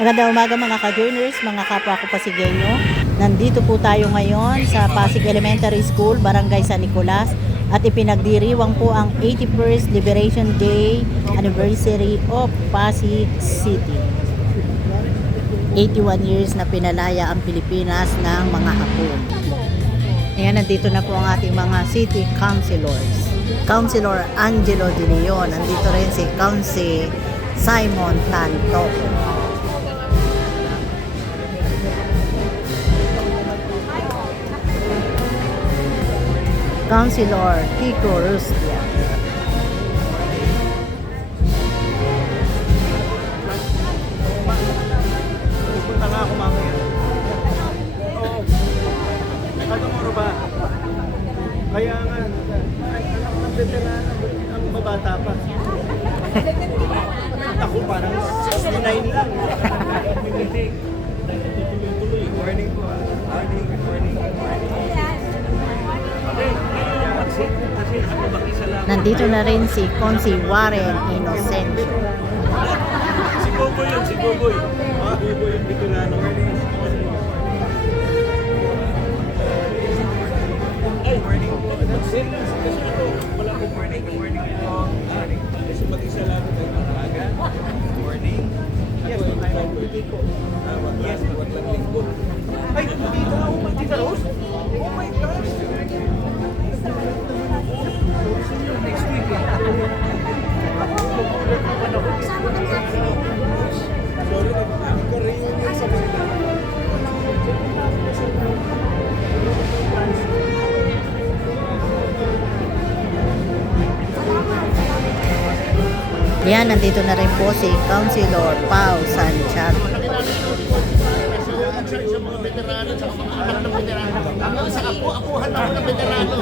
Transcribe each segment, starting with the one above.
Magandang umaga mga ka-joiners, mga kapwa ko Pasigueño. Nandito po tayo ngayon sa Pasig Elementary School, Barangay San Nicolas at ipinagdiriwang po ang 81st Liberation Day Anniversary of Pasig City. 81 years na pinalaya ang Pilipinas ng mga Hapon. Ayan, nandito na po ang ating mga city councilors. Councilor Angelo De Leon, nandito rin si Council Simon Tanto. Councilor Kiko Rustia. Pupunta nga ako mamaya. Oo. Ano ba? Kaya nga, anak ng veteran, ang mabata pa. Ako parang 69 lang. Morning po. Morning. Nandito na rin si Consi Warren Inocencio. Si Boboy yun, si Boboy. Boboy yung Bicolano. Morning. Kasi ako, wala po morning. Kasi mag-isa lang ako ng maaga. Morning. Yes, I'm ready ko. Yes, wag lang linggo. Ay, Tita Rose? Oh my gosh! Next week eh. Sorry, nag-reunion sa kanila. Yan, nandito na rin po si Councilor Pao Santiago. Sa mga veterano, sa mga anak ng veterano. Hanggang sa apuhan ako ng veterano.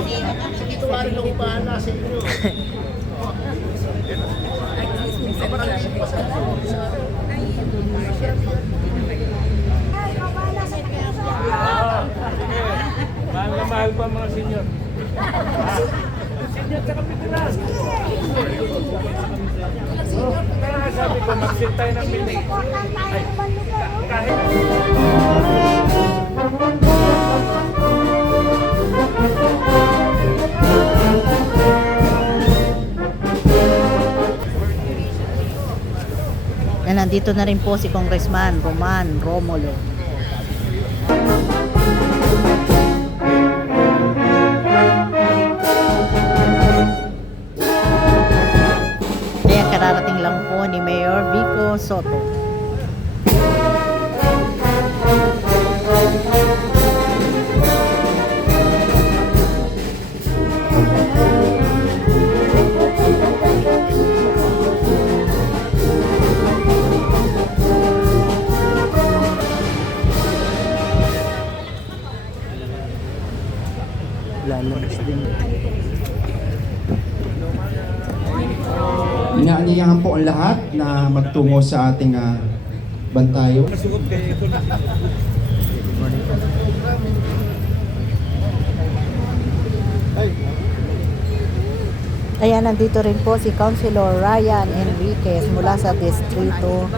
Dito pa rin ako bahala sa inyo. Mahal na mahal pa mga senior. Senior sa kapitulas. Kaya sabi ko, mag-sit tayo ng meeting. Kahit Yan, nandito na rin po si Congressman Roman Romulo. Ayan, kararating lang po ni Mayor Vico Soto. Lalabas din. Inaanyayahan po ang lahat na magtungo sa ating bantayo. nasuot kayo ito na. Ayan, nandito rin po si Councilor Ryan Enriquez mula sa Distrito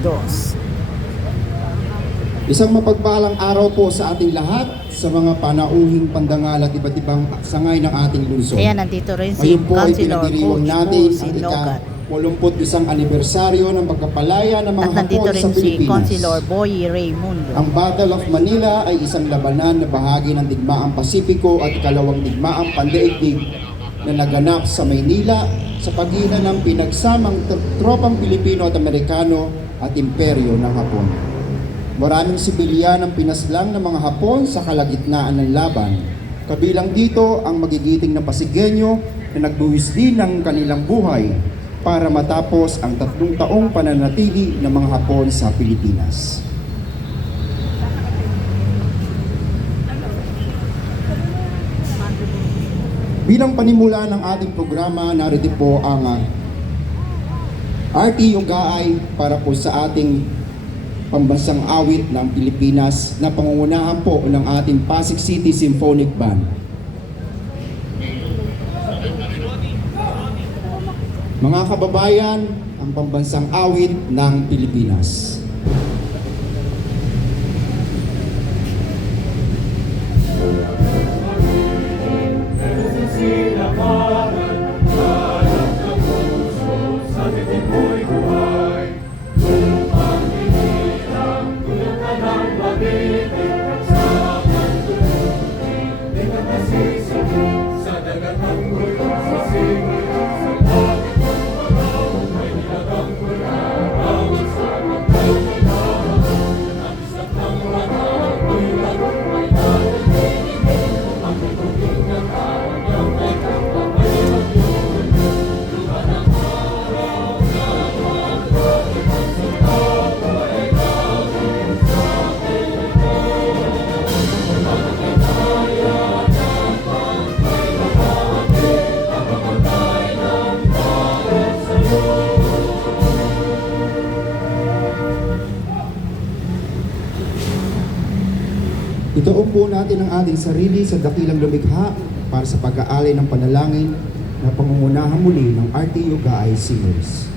2. Isang mapagpalang araw po sa ating lahat sa mga panauhing pandangal at iba't ibang sangay ng ating lungsod. Ayan, nandito rin si Ngayon po ay Councilor pinagdiriwang Coach natin Paul ang Sinogat. ika-81 anibersaryo ng pagkapalaya ng mga At nandito Hapon rin sa si Pilipinas. Councilor Boy Raymundo. Ang Battle of Manila ay isang labanan na bahagi ng digmaang Pasipiko at ikalawang digmaang pandaigdig na naganap sa Maynila sa pagitan ng pinagsamang tropang Pilipino at Amerikano at imperyo ng Hapon. Maraming sibilyan ang pinaslang ng mga Hapon sa kalagitnaan ng laban. Kabilang dito ang magigiting na Pasigueño na nagbuwis din ng kanilang buhay para matapos ang 3 taong pananatili ng mga Hapon sa Pilipinas. Bilang panimula ng ating programa, narito po ang RT Ugay para po sa ating pambansang awit ng Pilipinas na pangungunahan po ng ating Pasig City Symphonic Band. Mga kababayan, ang pambansang awit ng Pilipinas. Ituon po natin ang ating sarili sa dakilang lumikha para sa pag-aalay ng panalangin na pangungunahan muli ng RTU Gaay Singers.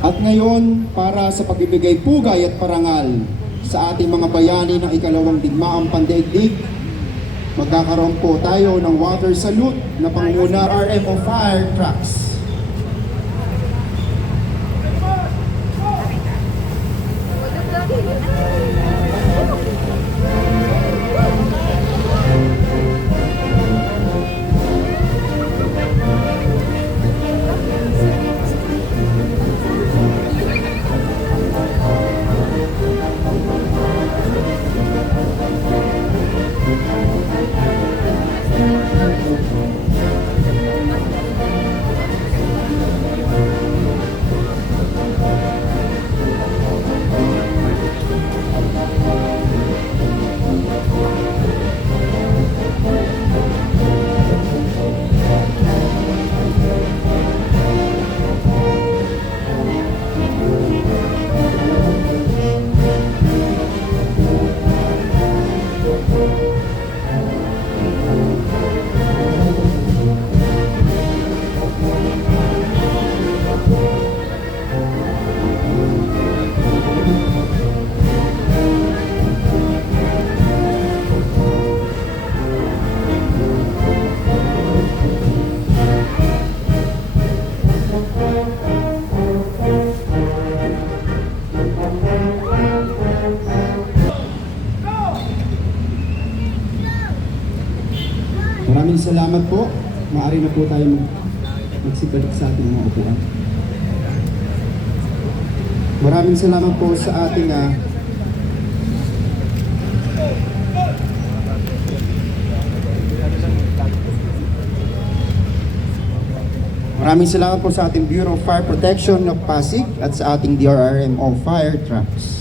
At ngayon, para sa pagbibigay pugay at parangal sa ating mga bayani ng ikalawang digmaang pandaigdig, magkakaroon po tayo ng water salute na pangunguna RMO Fire Trucks. Maraming salamat po. Maaari na po tayo magsibalik sa ating mga upuan. Maraming salamat po sa ating Maraming salamat po sa ating Bureau of Fire Protection ng Pasig at sa ating DRRMO Fire Trucks.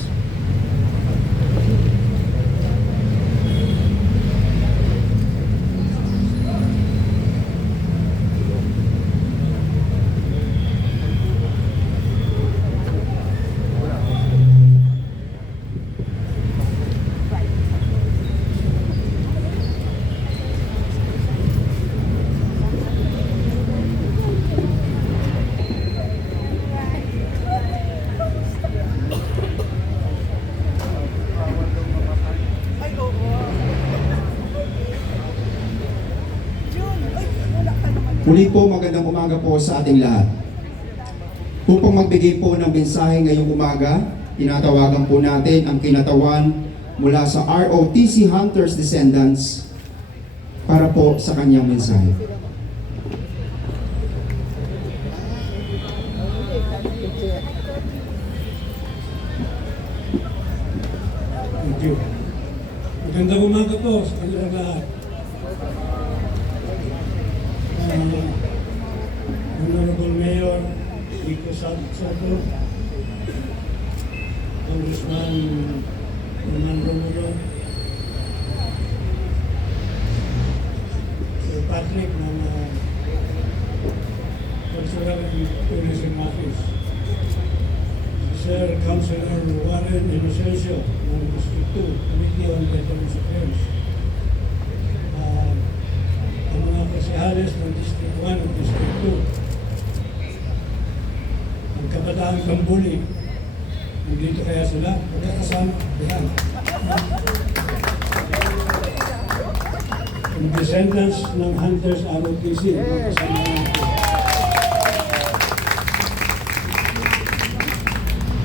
Muli po, magandang umaga po sa ating lahat. Upang magbigay po ng mensahe ngayong umaga, tinatawagan po natin ang kinatawan mula sa ROTC Hunters Descendants para po sa kanyang mensahe. Thank you. Magandang umaga po sa kanilang lahat. Honorable Mayor Rico Soto, Congressman Roman Romulo, Patrick ng Cultural and Tourism Office. Si Sir Councilor Warren Inocencio ng District 2, Committee on Veterans Affairs. Ang mga kasihales ng District 1 at District 2. Ang Kabataan Kambuli, nandito kaya sila, magkakasama, yan. Ang descendants ng Hunters ROTC, magkakasama natin.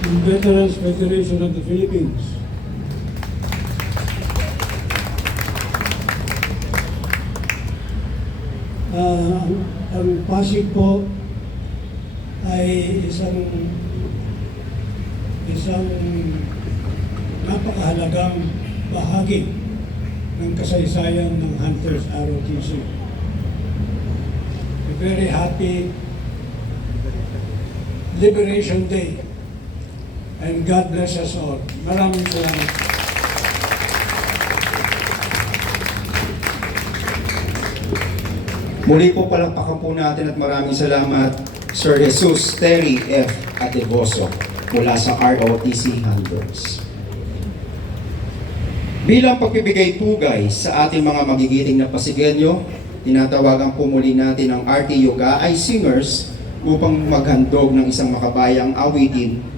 Ang Veterans Federation of the Philippines. Ang Pasig po ay isang napakahalagang bahagi ng kasaysayan ng Hunters ROTC. A very happy Liberation Day and God bless us all. Maraming salamat. Muli po palakpakan po natin at maraming salamat Sir Jesus Terry F. Adeboso mula sa ROTC Hunters. Bilang pagbibigay pugay sa ating mga magigiting na Pasigueño, tinatawagan po muli natin ang RTU Gaay Singers upang maghandog ng isang makabayang awitin.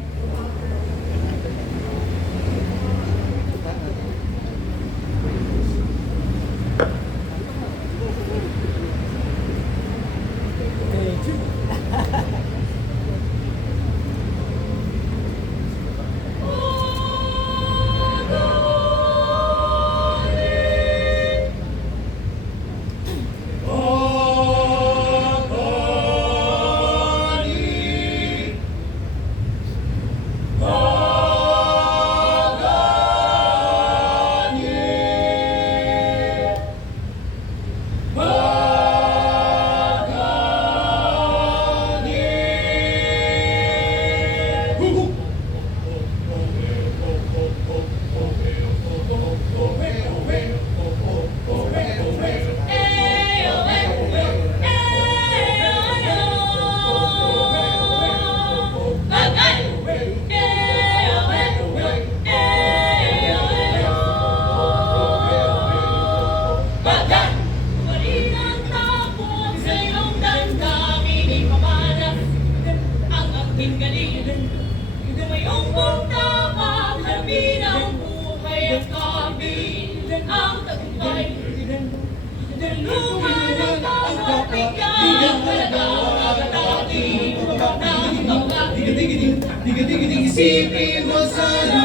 Isipin mo sana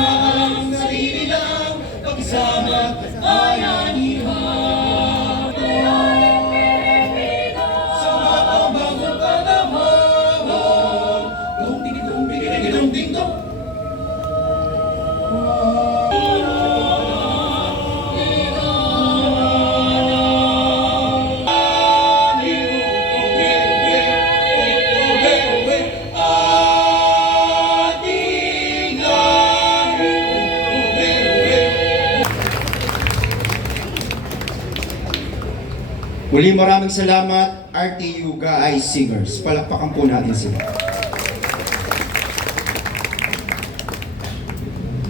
ang sarili lang, pag-isama at bayanihan. Sa mapabagong panahon, dong-ding-dong-ding-dong-ding-dong. Muli maraming salamat RTU Gaay Singers. Palakpakan po natin sila.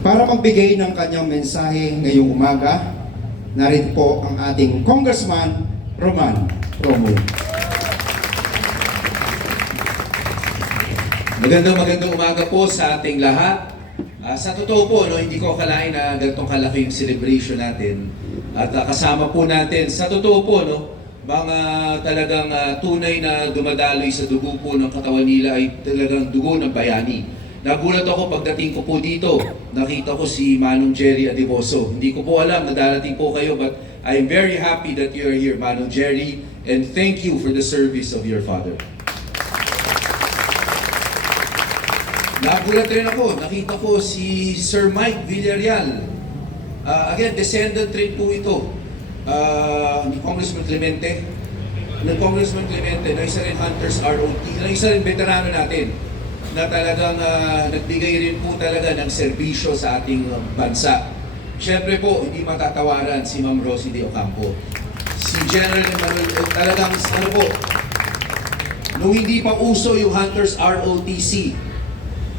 Para magbigay ng kanyang mensahe ngayong umaga, narito po ang ating Congressman Roman Romulo. Magandang umaga po sa ating lahat. Sa totoo po, hindi ko akalain na ganitong kalaki yung celebration natin. At kasama po natin, sa totoo po, mga talagang tunay na dumadaloy sa dugo po ng katawan nila ay talagang dugo ng bayani. Nagulat ako pagdating ko po dito, nakita ko si Manong Jerry Adeboso. Hindi ko po alam na darating po kayo, but I'm very happy that you're here, Manong Jerry, and thank you for the service of your father. Nagulat rin ako, nakita ko si Sir Mike Villarreal. Again, descendant rin po ito ni Congressman Clemente. Na isa rin Hunters ROT, na isa rin veterano natin na talagang nagbigay rin po talaga ng serbisyo sa ating bansa. Siyempre po, hindi matatawaran si Ma'am Rosie de Ocampo. si General Emmanuel, talagang ano po, nung hindi pa uso yung Hunters ROTC,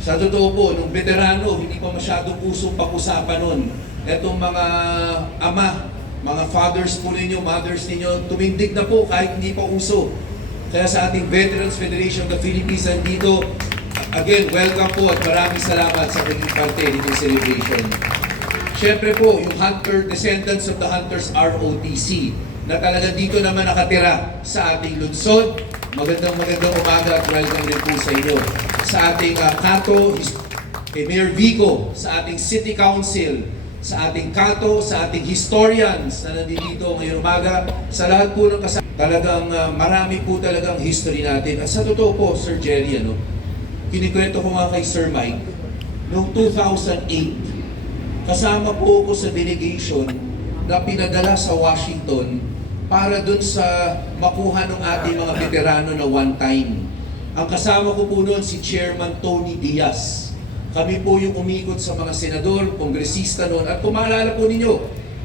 sa totoo po, nung veterano, hindi pa masyadong usong pag-usapan nun. Etong mga ama, mga fathers po ninyo, mothers ninyo, tumindig na po kahit hindi pa uso. Kaya sa ating Veterans Federation of the Philippines, nandito, again, welcome po at maraming salamat sa pagiging parte nitong celebration. Siyempre po, yung descendants of the Hunters ROTC, na talagang dito naman nakatira sa ating lungsod. Magandang umaga at welcome din po sa inyo. Sa ating Kato, Mayor Vico, sa ating City Council, sa ating Kato, sa ating historians na nandito ngayong umaga, sa lahat po ng kasama. Talagang marami po talagang history natin. At sa totoo po, Sir Jerry, kinikwento ko nga kay Sir Mike, noong 2008, kasama po ako sa delegation na pinadala sa Washington para dun sa makuha ng ating mga veterano na one time. Ang kasama ko po noon si Chairman Tony Diaz. Kami po yung umikot sa mga senador, kongresista noon. At kung maalala po ninyo,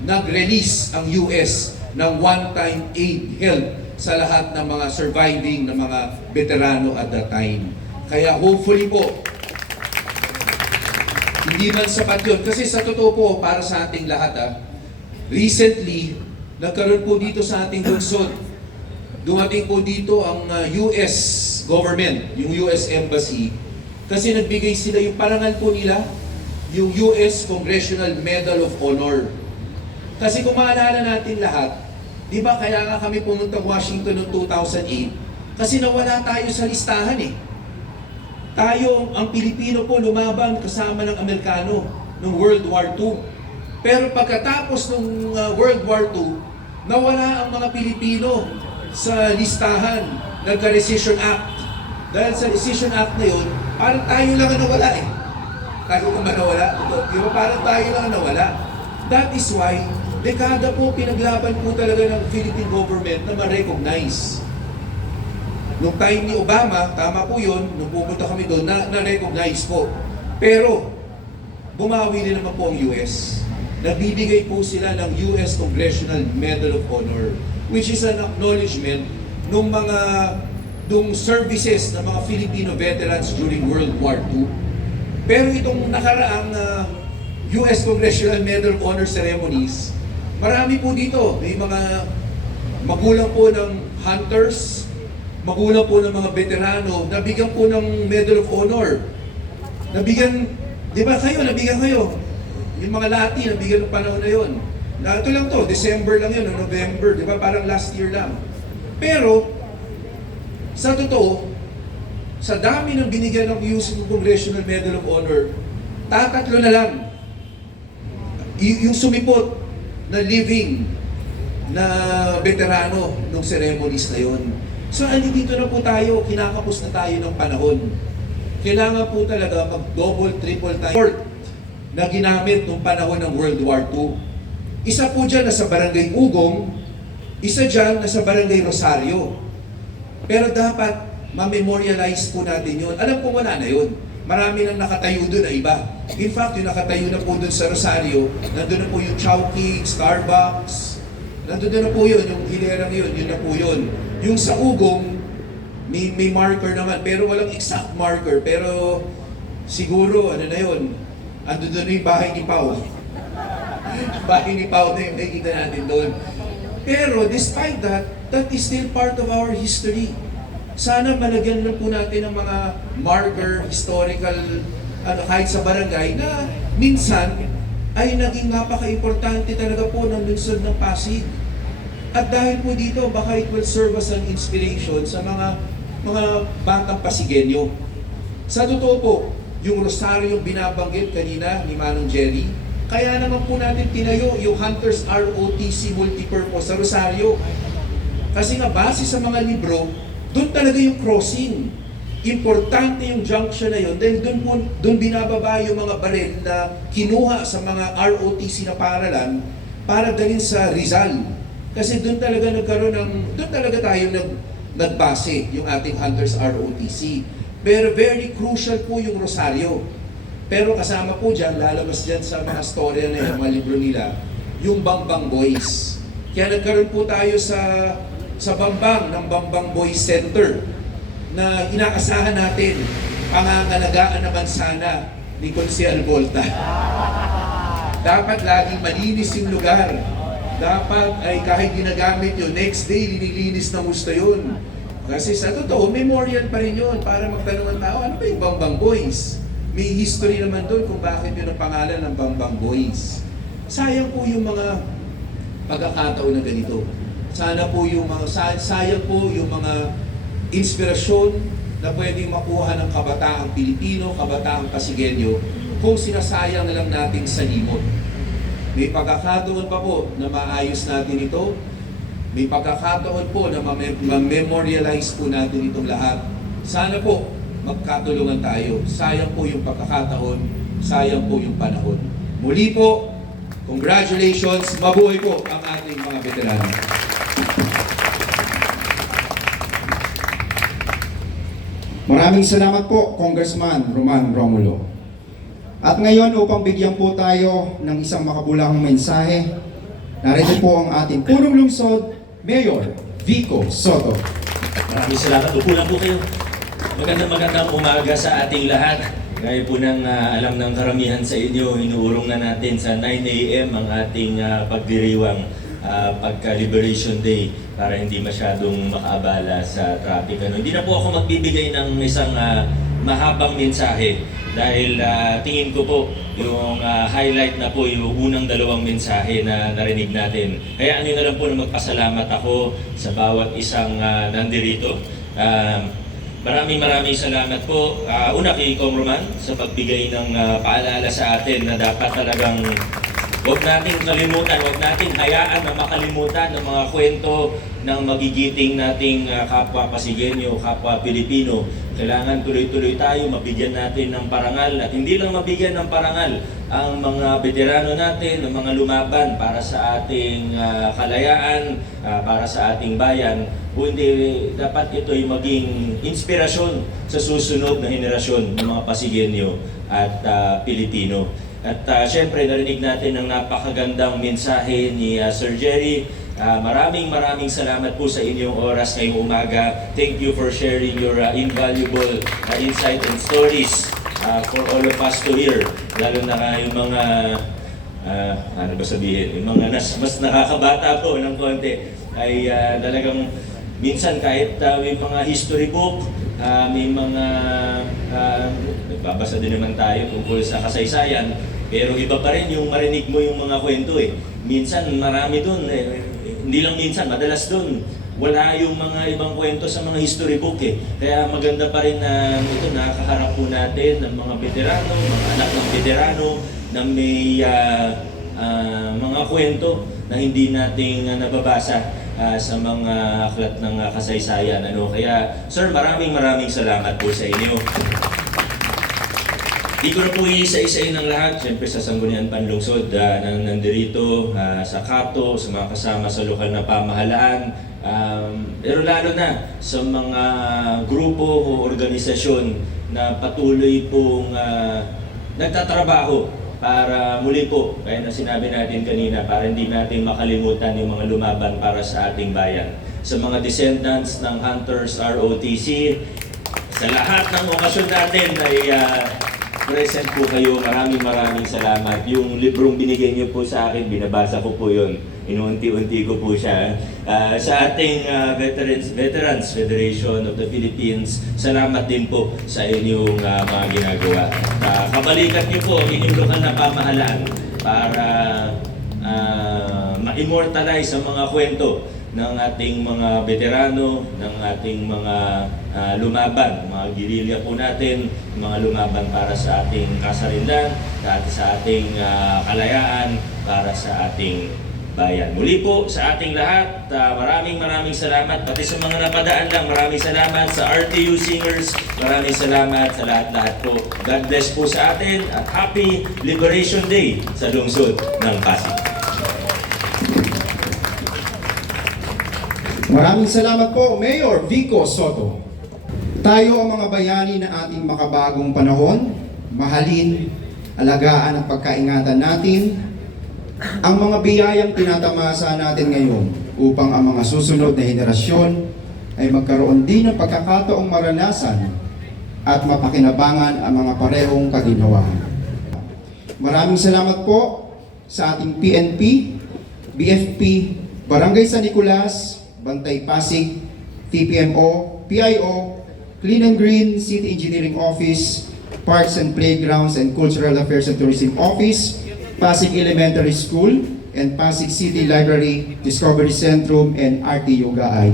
nag-release ang US ng one-time aid help sa lahat ng mga surviving na mga veterano at that time. Kaya hopefully po, hindi man sapat yun. Kasi sa totoo po, para sa ating lahat, recently, nagkaroon po dito sa ating lungsod, dumating po dito ang US government, yung US Embassy, kasi nagbigay sila yung parangal po nila, yung US Congressional Medal of Honor. Kasi kung maalala natin lahat, di ba kaya nga kami pumunta Washington noong 2008? Kasi nawala tayo sa listahan eh. Tayo, ang Pilipino po, lumaban kasama ng Amerikano noong World War II. Pero pagkatapos ng World War II, nawala ang mga Pilipino sa listahan. Nagka-Rescission Act. Dahil sa Rescission Act na yun, parang tayo lang ang nawala eh. Tayo naman nawala. Di ba parang tayo lang ang nawala. That is why, dekada po pinaglaban po talaga ng Philippine government na ma-recognize. Nung time ni Obama, tama po yun, nung pumunta kami doon, na-recognize po. Pero, bumawi din naman po ang US. Nagbibigay po sila ng US Congressional Medal of Honor, which is an acknowledgement ng mga services ng mga Filipino veterans during World War II. Pero itong nakaraang US Congressional Medal of Honor ceremonies, marami po dito. May mga magulang po ng hunters, magulang po ng mga veterano, nabigyan po ng Medal of Honor. Nabigyan, di ba kayo, nabigyan kayo. Yung mga lati, nabigyan ng panahon na yun. Na ito lang to, December lang yun, o November, di ba? Parang last year lang. Pero, sa totoo, sa dami ng binigyan ng US Congressional Medal of Honor, tatatlo na lang. Yung sumipot na living na veterano ng ceremonies na yon. So, dito na po tayo, kinakapos na tayo ng panahon. Kailangan po talaga mag-double, triple time na ginamit nung panahon ng World War II. Isa po dyan nasa Barangay Ugong, isa dyan nasa Barangay Rosario. Pero dapat ma-memorialize po natin yun. Alam ko wala na yun. Marami nang nakatayo doon na iba. In fact, yung nakatayo na po doon sa Rosario, nandun na po yung Chowking, Starbucks, nandun na po yun, yung hilerang yun na po yun. Yung sa Ugong, may marker naman, pero walang exact marker. Pero siguro, ano na yun, andun doon yung bahay ni Pao. Bahay ni Pao na yung nakikita natin doon. Pero despite that, that is still part of our history. Sana malagyan lang po natin ng mga marker, historical, kahit sa barangay, na minsan ay naging napaka-importante talaga po ng lungsod ng Pasig. At dahil po dito, baka it will serve as an inspiration sa mga batang Pasigenyo. Sa totoo po, yung Rosario yung binabanggit kanina ni Manong Jerry, kaya naman po natin tinayo yung Hunters ROTC Multipurpose sa Rosario. Kasi nga base sa mga libro, doon talaga yung crossing. Importante yung junction na yun dahil doon binababa yung mga baril na kinuha sa mga ROTC na paralan para dalhin sa Rizal. Kasi doon talaga doon talaga tayo nagbase yung ating Hunters ROTC. Pero very crucial po yung Rosario. Pero kasama po dyan, lalabas dyan sa mga storya na yun, mga libro nila, yung Bangbang Boys. Kaya nagkaroon po tayo sa Bambang, ng Bambang Boys Center, na inaasahan natin pangangalagaan naman sana ni Consiel Volta. Dapat laging malinis yung lugar. Dapat ay kahit ginagamit yun, next day linilinis na gusto yun. Kasi sa totoo, memorial pa rin yun para magtanong ang tao, ano ba yung Bambang Boys? May history naman doon kung bakit yun ang pangalan ng Bambang Boys. Sayang po yung mga pagkakataon na ganito. Sana po yung mga, sayang po yung mga inspirasyon na pwedeng makuha ng kabataang Pilipino, kabataang Pasigueño, kung sinasayang na lang natin sa limot. May pagkakataon pa po na maayos natin ito. May pagkakataon po na ma-memorialize po natin itong lahat. Sana po magkatulungan tayo. Sayang po yung pagkakataon, sayang po yung panahon. Muli po, congratulations, mabuhay po ang ating mga veterano. Maraming salamat po, Congressman Roman Romulo. At ngayon, upang bigyan po tayo ng isang makabulahang mensahe, narito po ang ating punong lungsod, Mayor Vico Soto. Maraming salamat. Upo lang po kayo. Magandang umaga sa ating lahat. Gaya po ng alam ng karamihan sa inyo, inuurong na natin sa 9 a.m. ang ating pagdiriwang pagka-Liberation Day para hindi masyadong makaabala sa traffic. Hindi na po ako magbibigay ng isang mahabang mensahe dahil tingin ko po yung highlight na po yung unang dalawang mensahe na narinig natin. Kaya ano na lang po na magpasalamat ako sa bawat isang nandirito. Maraming salamat po. Una kay Kong Roman sa pagbigay ng paalala sa atin na dapat talagang huwag nating kalimutan, huwag nating hayaan na makalimutan ng mga kwento ng magigiting nating kapwa Pasigueño, kapwa Pilipino. Kailangan tuloy-tuloy tayo, mabigyan natin ng parangal at hindi lang mabigyan ng parangal ang mga veterano natin, ang mga lumaban para sa ating kalayaan, para sa ating bayan. Kundi dapat ito'y maging inspirasyon sa susunod na henerasyon ng mga Pasigueño at Pilipino. At syempre narinig natin ang napakagandang mensahe ni Sir Jerry. Maraming salamat po sa inyong oras ngayong umaga. Thank you for sharing your invaluable insight and stories for all of us to hear. Lalo na yung mga, ano ba sabihin, yung mga mas nakakabata po ng konti ay talagang minsan kahit may mga history book, may mga nagbabasa din naman tayo tungkol sa kasaysayan, pero iba pa rin yung marinig mo yung mga kwento eh. Minsan marami dun, hindi lang minsan, madalas dun, wala yung mga ibang kwento sa mga history book eh. Kaya maganda pa rin na ito, nakakaharap po natin ng mga veterano, mga anak ng veterano, na may mga kwento na hindi nating nababasa sa mga aklat ng kasaysayan. Kaya, sir, maraming salamat po sa inyo. Di ko na po iisa-isain ng lahat. Siyempre sa Sangguniang Panlungsod na nandirito, sa Kato, sa mga kasama sa lokal na pamahalaan. Pero lalo na sa mga grupo o organisasyon na patuloy pong nagtatrabaho para muli po, kaya na sinabi natin kanina, para hindi natin makalimutan yung mga lumaban para sa ating bayan. Sa mga descendants ng Hunters ROTC, sa lahat ng okasyon natin ay present po kayo. Maraming salamat. Yung librong binigay niyo po sa akin, binabasa ko po yun. Inuunti-unti ko po siya. Sa ating Veterans Federation of the Philippines, salamat din po sa inyong mga ginagawa. Kabalikan niyo po ang inyong lokal na pamahalaan para ma-immortalize ang mga kwento ng ating mga veterano, ng ating mga lumaban, mga girilya po natin, mga lumaban para sa ating kasarinlan, sa ating kalayaan, para sa ating bayan. Muli po sa ating lahat, maraming salamat. Pati sa mga napadaan lang, maraming salamat. Sa RTU Singers, maraming salamat sa lahat-lahat po. God bless po sa atin at Happy Liberation Day sa lungsod ng Pasig. Maraming salamat po, Mayor Vico Soto. Tayo ang mga bayani na ating makabagong panahon, mahalin, alagaan at pagkaingatan natin ang mga biyayang tinatamasa natin ngayon upang ang mga susunod na henerasyon ay magkaroon din ng pagkakataong maranasan at mapakinabangan ang mga parehong kaginawahan. Maraming salamat po sa ating PNP, BFP, Barangay San Nicolas, Bantay Pasig, TPMO, PIO, Clean and Green, City Engineering Office, Parks and Playgrounds and Cultural Affairs and Tourism Office, Pasig Elementary School, and Pasig City Library, Discovery Centrum, and RT Yogaay.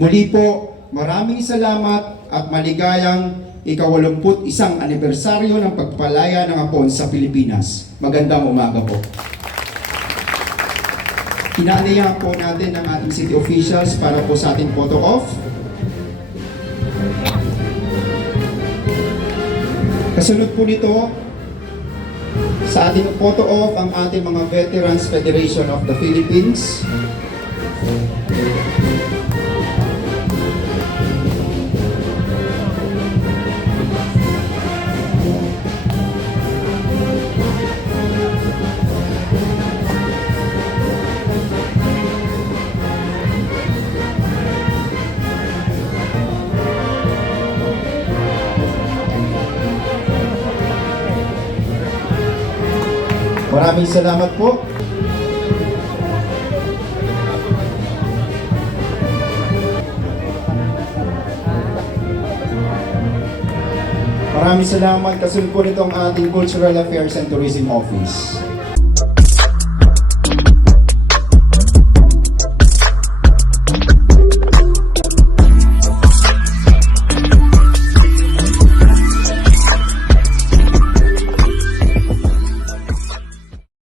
Muli po, maraming salamat at maligayang ika-81 anibersaryo ng pagpalaya ng Hapon sa Pilipinas. Magandang umaga po. Inaanyayahan po natin ang ating city officials para po sa ating photo off. Kasunod po nito, sa ating photo off ang ating mga Veterans Federation of the Philippines. Maraming salamat po. Maraming salamat. Kasunod po nito ang ating Cultural Affairs and Tourism Office.